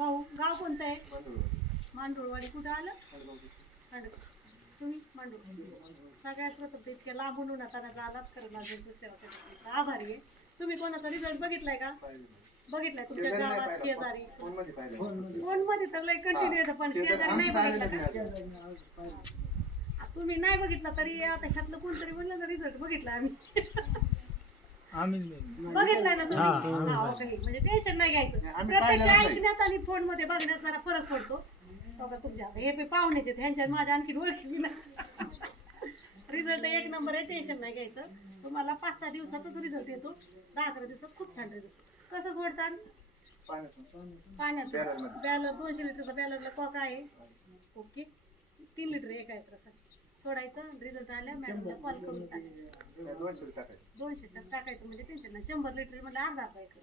भाऊ गाव कोणतं आहे? मांडुळवाडी. कुठं आलं? तुम्ही मांडुळ. सगळ्यात प्रथम ते इतक्या लांबून उन्हाताना आलात खरं माझं सेवा करण्यासाठी आभारी आहे. तुम्ही कोणाचा रिझल्ट बघितलाय का? बघितलाय तुमच्या गावात शेजारी? फोन मध्ये तर लय कंटिन्यू येतं पण शेजारी नाही बघितला. तुम्ही नाही बघितला तरी आता ह्यातलं कोणतरी म्हणलं ना रिझल्ट बघितला आम्ही बघितलाय ना तुम्ही. म्हणजे टेन्शन नाही घ्यायचं. प्रत्यक्ष ऐकण्यात आणि फोन मध्ये बघण्यात जरा फरक पडतो. तुमच्या हे पाहुण्याचे ह्यांच्या माझ्या आणखी ओळखी ना. रिझल्ट एक नंबर आहे. टेन्शन नाही घ्यायचं. तुम्हाला 5-6 दिवसातच रिझल्ट येतो. 10-11 दिवसात खूप छान रिझल्ट. कसं सोडतात? पाण्यात बॅलर 200 लिटरचा बॅलरला कॉक आहे. ओके 3 लिटर एका एकरासाठी सोडायचं. रिझल्ट आल्या मॅडमला कॉल करून टाकायचं. 200 टाकायचं म्हणजे टेन्शन नाही. 100 लिटर म्हणजे अर्धा एकर.